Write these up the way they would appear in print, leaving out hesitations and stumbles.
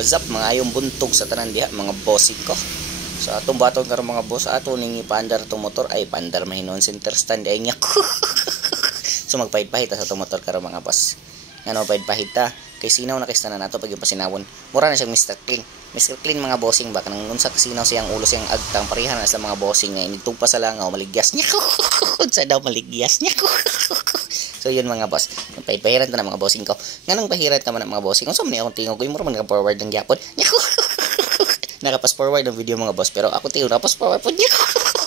What's up mga ayong buntog sa tanan diha mga bossing ko. So atong baton karon mga boss ato ning ipandar tong motor ay pandar mahinon center stand ay nya. So magpahit-pahit sa tong motor karon mga boss. Ngano pahit-pahit ta kay sinaw na kay tanan nato pag pasinawon. Mura na siyang Mr. Clean. Mr. Clean mga bossing ba kanang unsa kasinaw siyang ulo siyang agtang pareha na sa mga bossing nga initugpa sa langaw maligyas niya. Unsa daw maligyas niya. So yun mga boss, pahiran ta na mga bossing ko. Nganong pahiran ka man mga bossing? Unsa man akong tingog ko mo man naka-forward ng gyapon. Nakapas forward ang video mga boss, pero ako tingog nakapas forward pud niya.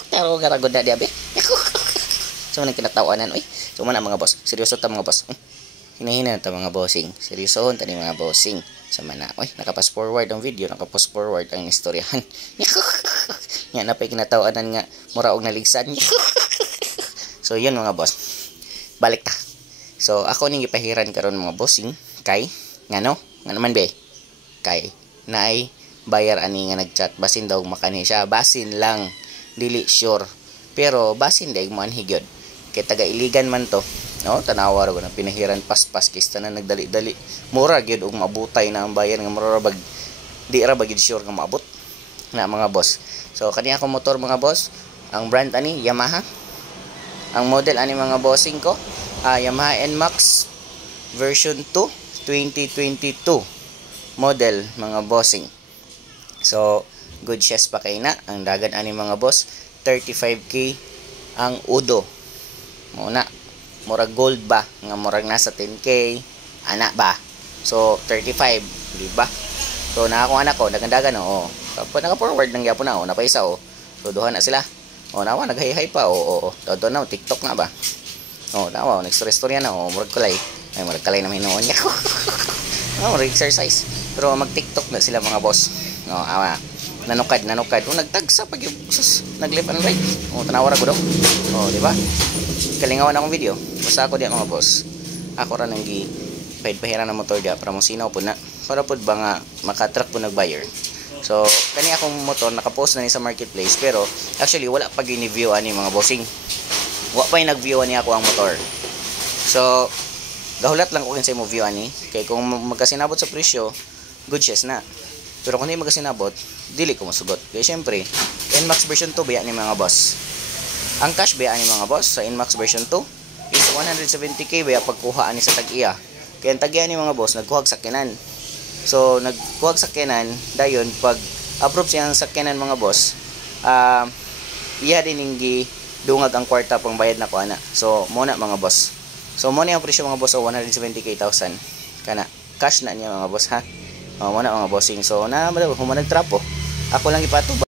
Pero garagod na diabe. So man kinatawanan oy. So man mga boss, seryoso ta mga boss. Hinahina ta mga bossing. Seryosohon ta ni mga bossing. Sa mana oy, nakapas forward ang video, nakapost forward ang istoryahan. Nya na pay kinatawanan nga mura og naligsan. So yun mga boss. Balik ta. So ako ning gipahiran karon mga bossing kay ngano man be kay naay bayar ani nga nagchat basin daw makani siya basin lang dili sure pero basin day mo anhi gyud kay taga Iligan man to no tanawa ra ko na pinahiran paspas kista na nagdali-dali mura gyud og mabutay na ang bayar nga mura bag di ra bagid sure nga maabot na mga boss. So kani ako motor mga boss ang brand ani Yamaha. Ang model ani mga bossing ko Yamaha NMAX version 2 2022 model mga bossing. So good shares pa kay na ang dagan ani mga boss 35k ang udo muna murag gold ba nga murag nasa 10k ana ba so 35 di ba. So na akong anak ko dagan-dagan kapag naka-forward nang gyapon na napaisa so duha na sila nawa naghay-hay pa todo na TikTok na ba nawa nag-story na murag kulay ay murag kalay na hinuon niya ko murag exercise pero mag TikTok na sila mga boss nanukad nagtagsa pag nag-left and right tanawara ko daw di ba kalingawan akong video basta ako diyan mga boss ako ra nang gi pahiran ng motor diya para mo sinaw po na para pud ba nga makatrack po nag-buyer. So kani akong motor nakapost na ni sa marketplace pero actually wala pa gini-view ani mga bossing. Wa pa nag-view ani ako ang motor. So gahulat lang ko sa mo view ani kay kung magkasinabot sa presyo good shares na. Pero kung hindi magkasinabot dili ko masugot. Kaya syempre NMAX version 2 ba ni mga boss. Ang cash ba ni mga boss sa NMAX version 2 is 170k ba pagkuha ani sa tag-iya. Kaya ang tag-iya ni mga boss nagkuhag sakyanan. So nagkuhag sakyanan dayon pag approve siyang sakyanan mga boss iya din gi dungag ang kwarta pang bayad na ko ana. So muna mga boss. So muna ang presyo mga boss 170k thousand kana cash na niya mga boss ha. Muna mga bossing. So na humanag trapo. Ako lang ipatuba